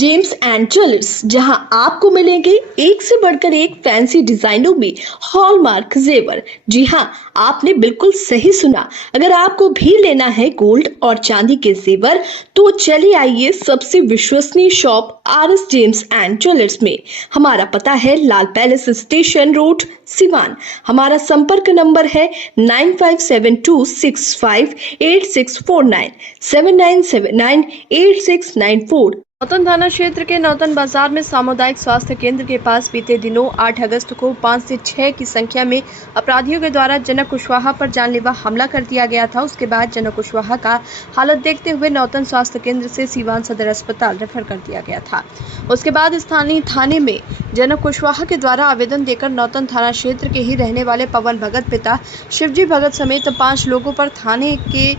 James and jewellers, जहां आपको मिलेंगे एक से बढ़कर एक फैंसी डिजाइनों में हॉलमार्क जेवर। जी हां, आपने बिल्कुल सही सुना। अगर आपको भी लेना है गोल्ड और चांदी के जेवर तो चलिए आइए सबसे विश्वसनीय shop RS. James and jewellers में। हमारा पता है लाल पैलेस स्टेशन रोड, सिवान। हमारा संपर्क नंबर है 9572658649 79798694। नौतन थाना क्षेत्र के नौतन बाजार में सामुदायिक स्वास्थ्य केंद्र के पास बीते दिनों 8 अगस्त को 5 से 6 की संख्या में अपराधियों के द्वारा जनक कुशवाहा पर जानलेवा हमला कर दिया गया था। उसके बाद जनक कुशवाहा का हालत देखते हुए नौतन स्वास्थ्य केंद्र से सिवान सदर अस्पताल रेफर कर दिया गया था। उसके बाद स्थानीय थाने में जनक कुशवाहा के द्वारा आवेदन देकर नौतन थाना क्षेत्र के ही रहने वाले पवन भगत पिता शिवजी भगत समेत 5 लोगों पर थाने के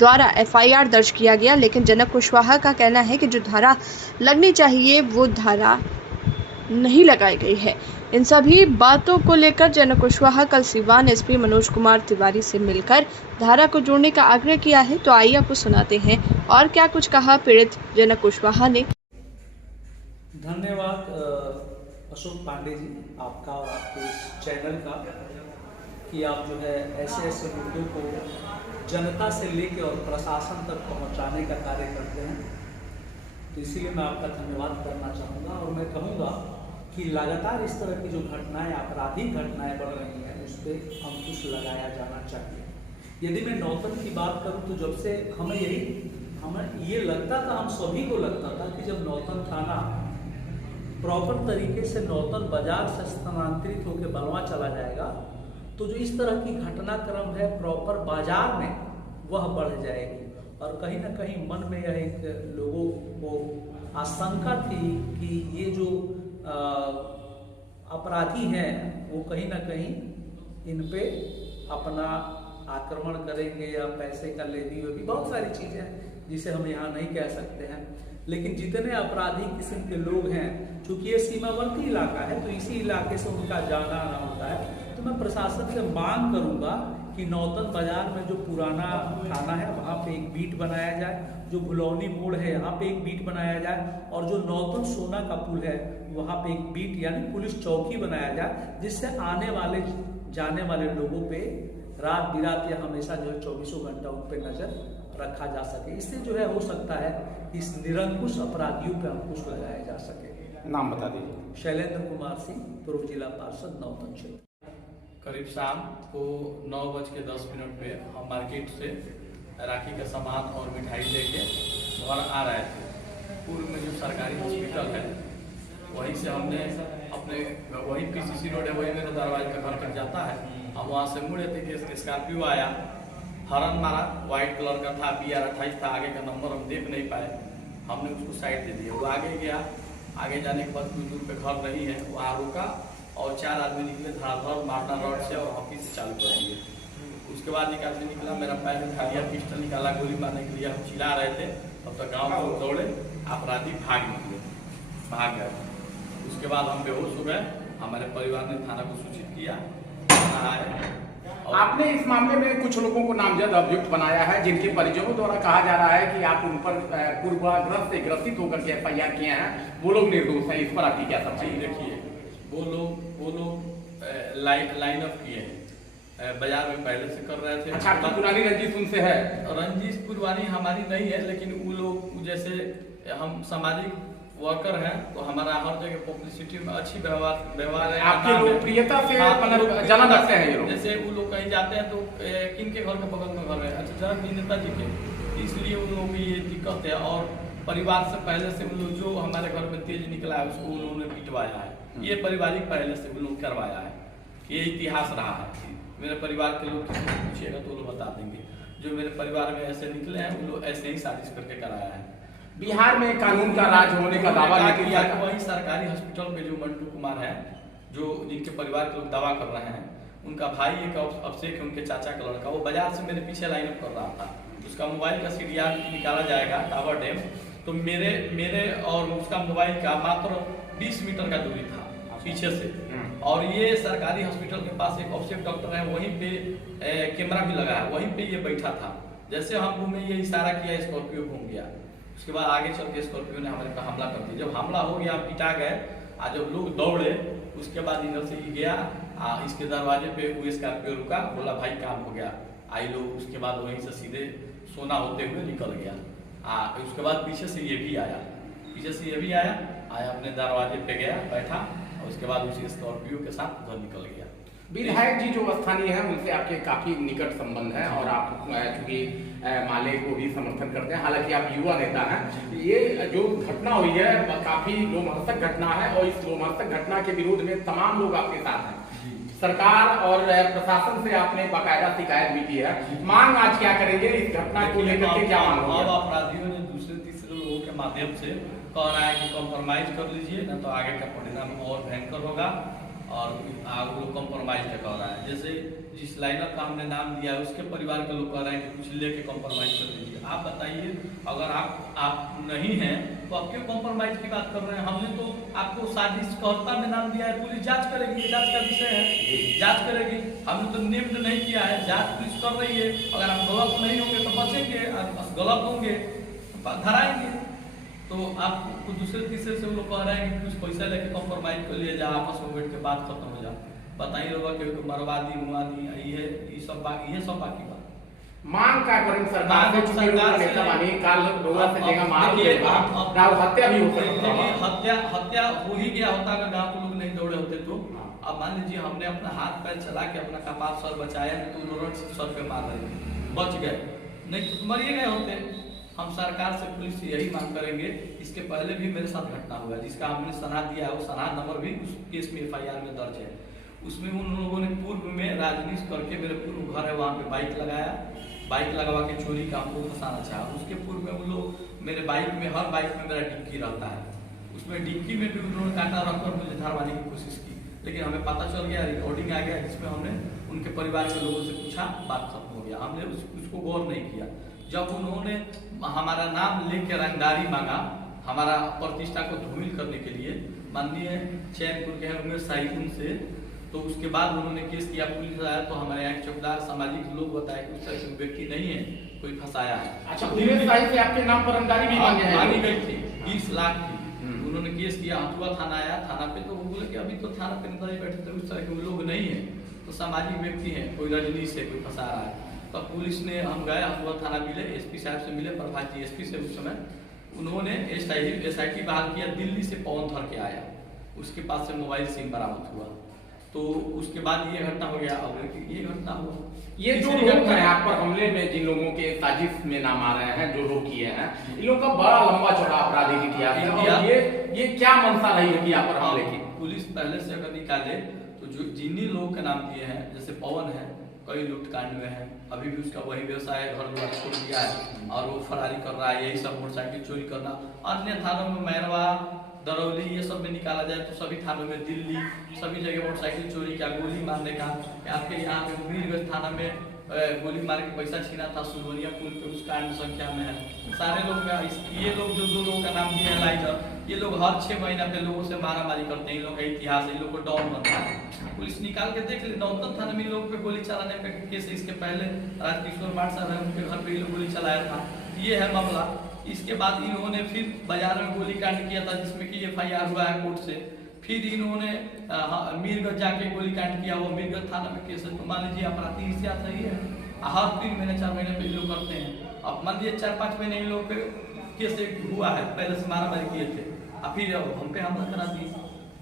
द्वारा एफआईआर दर्ज किया गया। लेकिन जनक कुशवाहा का कहना है कि जो धारा लगनी चाहिए वो धारा नहीं लगाई गई है। इन सभी बातों को लेकर जनक कुशवाहा कल सिवान एसपी मनोज कुमार तिवारी से मिलकर धारा को जोड़ने का आग्रह किया है। तो आइए आपको सुनाते हैं और क्या कुछ कहा पीड़ित जनक कुशवाहा ने। धन्यवाद अशोक पांडे जी, आपका और आपके इस चैनल का, कि आप जो है ऐसे ऐसे मुद्दों को जनता से लेकर और प्रशासन तक पहुंचाने का कार्य करते हैं। तो इसीलिए मैं आपका धन्यवाद करना चाहूँगा और मैं कहूँगा कि लगातार इस तरह की जो घटनाएं, आपराधिक घटनाएं बढ़ रही हैं, उस पर अंकुश लगाया जाना चाहिए। यदि मैं नौतन की बात करूँ तो जब से हमें ये लगता था, हम सभी को लगता था कि जब नौतन थाना प्रॉपर तरीके से नौतन बाजार से स्थानांतरित होकर बलवा चला जाएगा तो जो इस तरह की घटनाक्रम है प्रॉपर बाजार में वह बढ़ जाएगी। और कहीं ना कहीं मन में यह एक लोगों को आशंका थी कि ये जो अपराधी हैं वो कहीं ना कहीं इन पे अपना आक्रमण करेंगे या पैसे का लेवी वेवी, बहुत सारी चीज़ें जिसे हम यहाँ नहीं कह सकते हैं। लेकिन जितने अपराधी किस्म के लोग हैं, चूंकि ये सीमावर्ती इलाका है तो इसी इलाके से उनका जाना आना होता है। तो मैं प्रशासन से मांग करूंगा कि नौतन बाजार में जो पुराना थाना है वहाँ पे एक बीट बनाया जाए, जो भुलौनी मोड़ है यहाँ पे एक बीट बनाया जाए, और जो नौतन सोना का पुल है वहाँ पे एक बीट यानी पुलिस चौकी बनाया जाए, जिससे आने वाले जाने वाले लोगों पे रात बिरात या हमेशा जो है 24 घंटा उन पे नजर रखा जा सके। इससे जो है हो सकता है इस निरंकुश अपराधियों पे अंकुश लगाया जा सके। नाम बता दीजिए। शैलेंद्र कुमार सिंह, पूर्व जिला पार्षद नौतन क्षेत्र। करीब शाम को 9:10 पे हम मार्केट से राखी का सामान और मिठाई लेके घर आ रहे थे। पूर्व में जो सरकारी हॉस्पिटल है वहीं से हमने अपने वही पीसीसी रोड है, वही मेरे दरवाजे का घर तक जाता है। हम वहाँ से मुड़े थे कि स्कॉर्पियो आया, हॉर्न मारा, व्हाइट कलर का था, BR 28 था, आगे का नंबर हम देख नहीं पाए, हमने उसको साइड दे दिया। वो आगे गया, आगे जाने के बाद कुछ दूर पे घर नहीं है, वहाँ रुका और 4 आदमी निकले धड़ाधड़ मारना रॉड से और हॉकी से चालू कर दिए। उसके बाद एक आदमी निकला, मेरा पैर उठा लिया, पिस्टल निकाला, गोली मारने के लिए हम चिल्ला रहे थे। तब तक गाँव को दौड़े, अपराधी भाग गए। उसके बाद हम बेहोश हो गए। हमारे परिवार ने थाना को सूचित किया। आपने इस मामले में कुछ लोगों को नामजद अभियुक्त बनाया है, जिनके परिजनों द्वारा कहा जा रहा है कि आप उन पर पूर्वाग्रह से ग्रसित होकर के FIR किए हैं, वो लोग निर्दोष हैं। इस पर आपकी क्या समझ? देखिए, वो लोग लाइन अप किए हैं, बाजार में पहले से कर रहे थे। अच्छा, आपकी पुरानी रंजिश उनसे है? रंजिश पुरानी हमारी नहीं है, लेकिन वो लोग जैसे हम सामाजिक वर्कर हैं तो हमारा हर जगह पब्लिसिटी में अच्छी व्यवहार है। आपके लोकप्रियता से जलन रखते हैं ये लोग। जैसे वो लोग कहीं जाते हैं तो किनके घर के बगल में घर है, अच्छा जनक जी नेताजी के, इसलिए उन लोगों की ये दिक्कत है। और परिवार से पहले से उन लोग जो हमारे घर में तेज निकला है उसको उन्होंने पिटवाया है। ये पारिवारिक पहले से उन लोग करवाया है, ये इतिहास रहा है। मेरे परिवार के लोग किसी को पूछिएगा तो लोग बता देंगे, जो मेरे परिवार में ऐसे निकले हैं वो लोग ऐसे ही साजिश करके कराया है। बिहार में कानून का राज होने का दावा किया। वही सरकारी हॉस्पिटल में जो मंटू कुमार है, जो जिनके परिवार के लोग दावा कर रहे हैं, उनका भाई एक अभिषेक है, उनके चाचा का लड़का, वो बाजार से मेरे पीछे लाइनअप कर रहा था। उसका मोबाइल का CDR निकाला जाएगा टावर डैम, तो मेरे और उसका मोबाइल का मात्र 20 मीटर का दूरी था पीछे से। और ये सरकारी हॉस्पिटल के पास एक अभिषेक डॉक्टर है, वहीं पे कैमरा भी लगा है, वहीं पे ये बैठा था। जैसे हम घूमे, ये इशारा किया, स्कॉर्पियो घूम गया। उसके बाद आगे चल के स्कॉर्पियो ने हमारे पर हमला कर दिया। जब हमला हो गया, पिटा गए, जब लोग दौड़े, उसके बाद इधर से ही गया, इसके दरवाजे पे वो स्कॉर्पियो रुका, बोला भाई काम हो गया, आई लोग। उसके बाद वहीं से सीधे सोना होते हुए निकल गया। उसके बाद पीछे से ये भी आया, अपने दरवाजे पे गया, बैठा, और उसके बाद उसी स्कॉर्पियो के साथ उधर निकल गया। विधायक जी जो स्थानीय हैं उनसे आपके काफी निकट संबंध है और आप चूंकि माले को भी समर्थन करते हैं, हालांकि आप युवा नेता हैं। ये जो घटना हुई है काफी रोमांचक घटना है और इस रोमांचक घटना के विरोध में तमाम लोग आपके साथ हैं। सरकार और प्रशासन से आपने बाकायदा शिकायत भी की है, मांग आज क्या करेंगे इस घटना को लेकर के, क्या मांग? अब अपराधियों ने दूसरे तीसरे लोगों के माध्यम से कह रहा है कि कॉम्प्रोमाइज कर लीजिए, न तो आगे का परिणाम और भयंकर होगा, और वो लोग कॉम्प्रोमाइज का कह रहा है। जैसे जिस लाइनर का हमने नाम दिया है उसके परिवार के लोग कह रहे हैं कि कुछ लेके कॉम्प्रोमाइज कर लीजिए। आप बताइए, अगर आप नहीं हैं तो आप क्यों कॉम्प्रोमाइज की बात कर रहे हैं? हमने तो आपको साजिश कहता में नाम दिया है, पुलिस जांच करेगी, जांच का विषय है, जांच करेगी। हमने तो नियुक्त नहीं किया है, जांच पुलिस कर रही है। अगर आप गलत नहीं होंगे तो बचेंगे, गलत होंगे धराएंगे। तो आपको दूसरे तीसरे से वो लोग कह रहे हैं कि कुछ पैसा लेके कॉम्प्रोमाइज कर लिए जाए, आपस में बैठ के बात खत्म हो जाए। बताइए लोग कि मरवादी मुआदी ये सब बाकी बात। मांग का करें सरकार से, सरकार से काल रोगा से जगह मार हत्या भी हो सकती है। हत्या हो ही गया होता अगर गांव के लोग नहीं दौड़े होते तो। अब मान लीजिए हमने अपना हाथ पैर चला के अपना कपाल सर बचाया, तो उन्होंने सर पे मार रहे, बच गए, नहीं तो मर ही गए होते। हम सरकार से पुलिस से यही मांग करेंगे। इसके पहले भी मेरे साथ घटना हुआ है जिसका हमने सनद दिया है, वो सनद नंबर भी उस केस में FIR में दर्ज है। उसमें उन लोगों ने पूर्व में राजनीति करके, मेरे पूर्व घर है वहाँ पे बाइक लगाया, बाइक लगवा के चोरी का हमको फंसाना चाहा। उसके पूर्व में उन लोग मेरे बाइक में, हर बाइक में मेरा डिक्की रहता है, उसमें डिक्की में भी उन्होंने कांटा रखकर मुझे धरवाने की कोशिश की, लेकिन हमें पता चल गया, रिकॉर्डिंग आ गया, जिसमें हमने उनके परिवार के लोगों से पूछा, बात खत्म हो गया। हमने उसको गौर नहीं किया। जब उन्होंने हमारा नाम लेके रंगदारी मांगा, हमारा प्रतिष्ठा को धूमिल करने के लिए, माननीय चैनपुर के हैं उमेश साहिब उनसे, तो उसके बाद उन्होंने केस किया, पुलिस आया तो हमारे यहाँ चौकीदार सामाजिक लोग बताए कि उस तरह के व्यक्ति नहीं है, कोई फंसाया है। अच्छा, उमेश साहिब से आपके नाम पर रंगदारी भी मांगी गई थी 20 लाख की। उन्होंने केस किया, हथुआ थाना आया, थाना पे तो वो बोले कि अभी तो थाना पे नहीं बैठे थे, उस तरह के लोग नहीं है, तो सामाजिक व्यक्ति है, कोई रजनी से कोई फंसा रहा है। तो पुलिस ने, हम गए हथुआ थाना, मिले SP साहब से, मिले प्रभात जी SP से। उस समय उन्होंने SIT बहाल किया, दिल्ली से पवन धर के आया, उसके पास से मोबाइल सिम बरामद हुआ। तो उसके बाद ये घटना हो गया, और ये घटना हुआ। ये जो लोग हैं आप पर हमले में, जिन लोगों के साजिश में नाम आ रहे हैं, जो लोग किए हैं, इन लोगों का बड़ा लंबा चौड़ा आपराधिक इतिहास है। ये क्या मंशा रही है कि आप पर हमले की? पुलिस पहले से अगर निकाले तो जो जिन्हीं लोगों के नाम दिए हैं, जैसे पवन है, कई लूटकांड में है, अभी भी उसका वही व्यवसाय है, घर द्वार छोड़ दिया है और वो फरारी कर रहा है, यही सब मोटरसाइकिल चोरी करना। अन्य थानों में मैरवा, दरौली, ये सब में निकाला जाए तो सभी थानों में, दिल्ली, सभी जगह मोटरसाइकिल चोरी का, गोली मारने का। आपके यहाँ पे मीरगंज थाना में गोली मार के पैसा छीना था, सुरवनिया पुल पे, उस कांड संख्या में है। सारे लोग में ये लोग जो 2 लोगों का नाम दिया है लाइटर, ये लोग हर 6 महीना पे लोगों से मारामारी करते हैं। इन लोगों का इतिहास है, इन लोग को डॉन बनता है। पुलिस निकाल के देख ले, नौतन थाना में इन लोगों पे गोली चलाने का केस है। इसके पहले राजकिशोर मार साहब है, उनके घर पे गोली चलाया था, ये है मामला। इसके बाद इन्होंने फिर बाजार में गोली कांड किया था, जिसमें कि FIR हुआ है कोर्ट से। फिर इन्होंने मीरगंज जाके गोली कांड किया, वो मीरगंज थाना में केस है। तो मान लीजिए अपराधी हिस्सा सही है, हर 3 महीने 4 महीने पे लोग करते हैं। अब मान लीजिए 4-5 महीने इन लोग पे केस हुआ है, पहले से मारामारी किए थे, और फिर हम पे हमला करा दिए।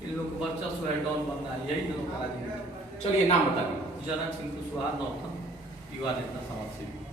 इन लोग को वर्चस्व है, डॉन बनना है, यही लोग करा दिए। चलिए नाम बता दीजिए। जनक सिंह कुशवाहा, नौतन, युवा नेता, समाज सेवी।